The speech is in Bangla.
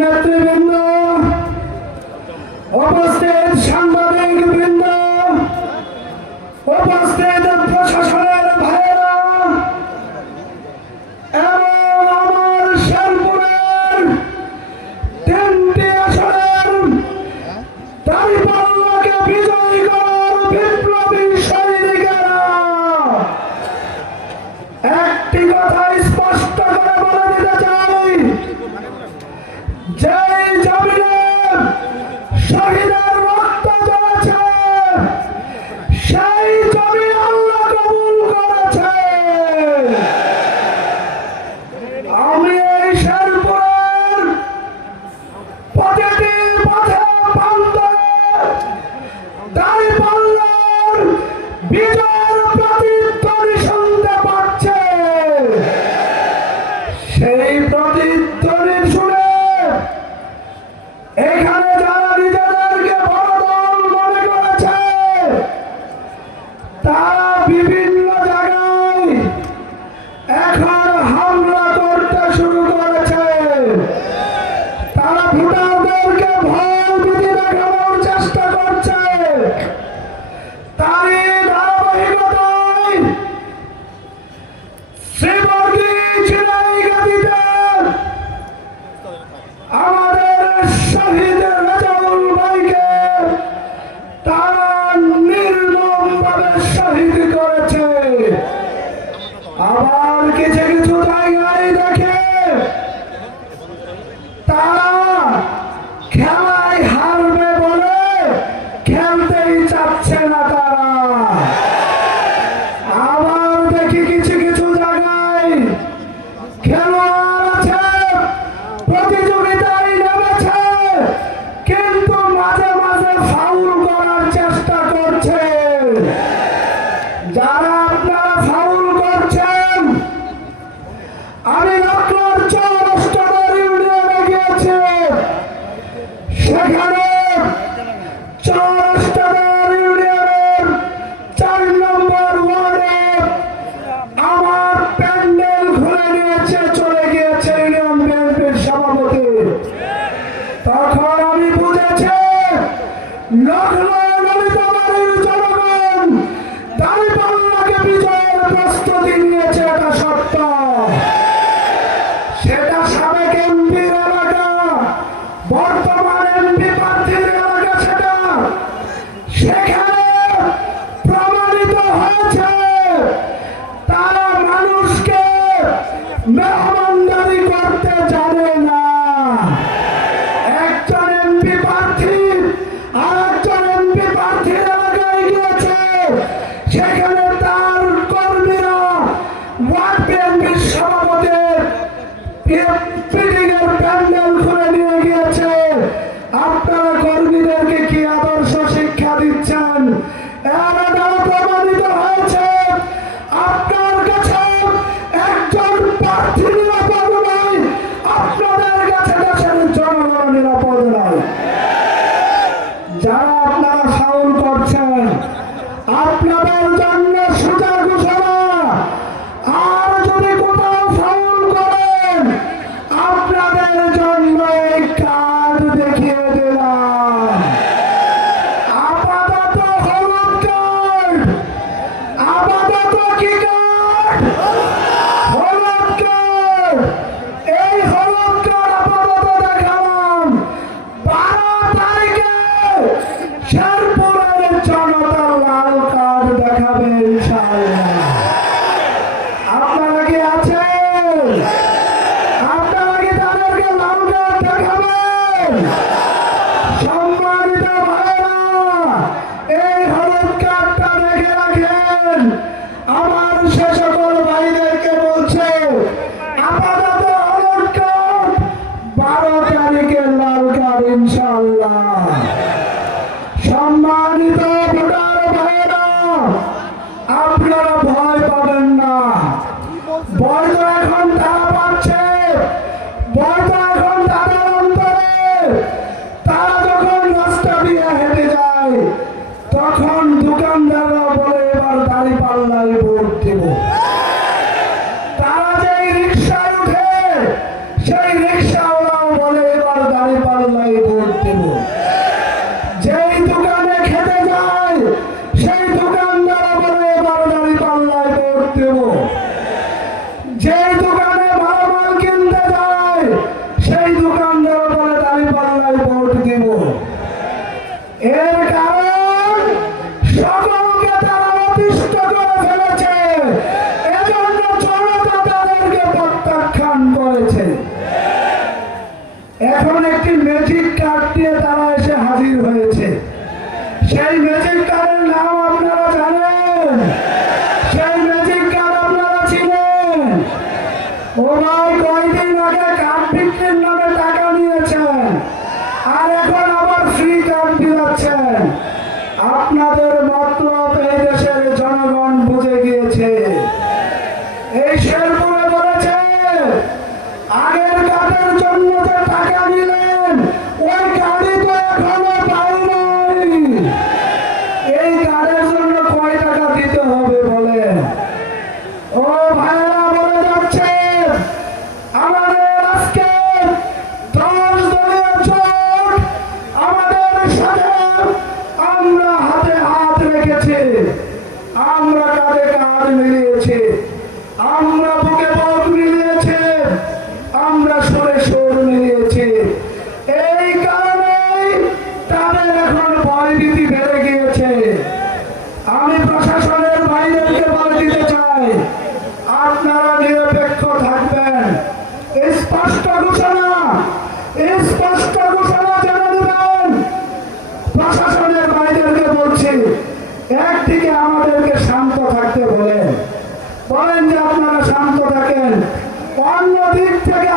নেতৃবৃন্দ, উপস্থিত সাংবাদিক বৃন্দ, উপস্থিত প্রশাসনের ভাইয়েরা এবং আমার শেরপুরের 3টি আসনের দাঁড়িপাল্লাকে বিজয়ী করার বিপ্লবী সৈনিকেরা একটি কথা স্পষ্ট করে বলে দিতে চাই, যেই জমিনে শহীদের রক্ত ঝরেছে সেই জমি আল্লাহ কবুল করেছে। আমি এই শেরপুরের প্রতিটি পথে প্রান্তে দাঁড়িপাল্লার বিজয়ের প্রতিধ্বনি শুনতে পাচ্ছে। সেই প্রতিধ্বনি শুনে এখানে যারা নিজেদেরকে বড় দল মনে করেছে তারা বিভিন্ন জায়গায় এখন হামলা করতে শুরু করেছে। তারা ভোটারদেরকে ভয় ভীতি দেখানোর চেষ্টা করছে। তারই ধারাবাহিকতায় শ্রীবর্দী চিনাইগাতীতে আমাদের শহীদ রেজাউল ভাইকে তারা নির্মমভাবে শহীদ করেছে। আবার কিছু কিছু জায়গায় দেখে তারা খেলায় হারবে বলে খেলতেই চাচ্ছে না তারা। আবার দেখি কিছু কিছু জায়গায় খেলোয়াড় আছে প্রতিযোগিতায় নেমেছে কিন্তু মাঝে মাঝে ফাউল করার চেষ্টা করছে। যারা আপনারা ফাউল করছেন, আমি লক্ষ্মণ চৌরাস্তার ইউনিয়নে গিয়েছি, সেখানে চৌরাস্তার ইউনিয়নের 4 নম্বর ওয়ার্ডে আমার প্যান্ডেল খুলে নিয়েছে চলে গিয়েছে ইউনিয়ন বিএনপির সভাপতি। তখন আমি বুঝেছি ললিতবাড়ির জনগণ দাঁড়িপাল্লাকে বিজয়ের প্রস্তুতি নিয়েছে, এটা সত্য। সেটা সাবেক এমপির এলাকা, বর্তমান এমপি প্রার্থীর এলাকা, সেখানে প্রমাণিত হয়েছে তারা মানুষকে মেহমানদারি করতে জানে না। একজন এমপি প্রার্থী আর একজন এমপি প্রার্থীর এলাকায় গিয়েছে, সেখানে তার কর্মীরা ওয়ার্ড বিএনপির সভাপতির মিটিং এর প্যান্ডেল খুলে নিয়ে গিয়েছে। আপনারা কর্মীদেরকে কি আদর্শ শিক্ষা দিচ্ছেন? এর দ্বারা প্রমাণিত হয়েছে আপনার কাছে একজন প্রার্থী নিরাপদ নয়, আপনাদের কাছে দেশের জনগণ নিরাপদ নয়। যারা আপনারা ফাউল করছেন, আপনাদের জন্য সোজা ঘোষণা, আর যদি কোথাও ফাউল করেন আপনাদের জন্য এই কার্ড দেখিয়ে দিলাম। আপাতত হলুদ কার্ড, আপাতত কি কার্ড? হলুদ কার্ড। এই হলুদ কার্ড আপাতত দেখালাম। 12 তারিখে শেরপুরের জনতা লাল কার্ড দেখাবে ইনশাআল্লাহ। আপনারা কি আছেন? আপনারা কি তাদেরকে লাল কার্ড দেখাবেন? সম্মানিত ভাইরা, এই হলুদ কার্ডটা দেখে রাখেন। আমার সে সকল ভাইদেরকে বলছে আপাতত হলুদ কার্ড, 12 তারিখে লাল কার্ড ইনশাআল্লাহ। সম্মানিত ভোটার ভাইরা, আপনারা ভয় পাবেন না। ভয় তো এখন তারা পাচ্ছে, ভয় তো এখন তাদের অন্তরে। তারা যখন রাস্তা দিয়ে হেঁটে যায় তখন দোকানদাররা বলে এবার দাঁড়িপাল্লায় ভোট দেব। তারা যেই রিক্সায় উঠে সেই রিক্সাওয়ালাও বলে এর কারণ সকলকে তারা অতিষ্ঠ করে ফেলেছে, এজন্য জনতা তাদেরকে প্রত্যাখ্যান করেছে। এখন একটি ম্যাজিক কার্ড দিয়ে তারা এসে হাজির হয়েছে। সেই ম্যাজিক কার্ডের নাম আপনারা জানেন, সেই ম্যাজিক কার্ড আপনারা চিনেন। ও ভাই, কয়েকদিন আগে কার্ড বিক্রির নামে টাকা নিয়েছেন, আর এখন আবার ফ্রি কার্ড দিচ্ছেন। আপনাদের মতলব এই দেশের জনগণ বুঝে গিয়েছে। এই শেরপুরে বলেছে, আগের কার্ডের জন্য যে টাকা নিলেন ওই গাড়ি তো এখনো পাই নাই। এই কার্ডের জন্য কয় টাকা দিতে হবে বলেন? ও ভাইরা বলে যাচ্ছে, আমাদের আজকে 10 দলীয় জোট আমাদের সাথে, আমরা হাতে হাত রেখেছি, আমরা কাঁধে কাঁধ মিলিয়েছি, আমরা বুকে বুক মিলিয়েছি, আমরা সুরে সুর মিলিয়েছি। এই কারণেই তাদের এখন ভয়ভীতি বেড়ে গিয়েছে। আমি প্রশাসনের বাইরেকে বলে দিতে চাই, আপনারা নিরপেক্ষ থাকবেন। স্পষ্ট ঘোষণা, স্পষ্ট ঘোষণা জেনে দেবেন। প্রশাসনের বাইরেকে বলছি, একদিকে আমাদেরকে শান্ত থাকতে বলেন যে আপনারা শান্ত থাকেন, অন্য দিক থেকে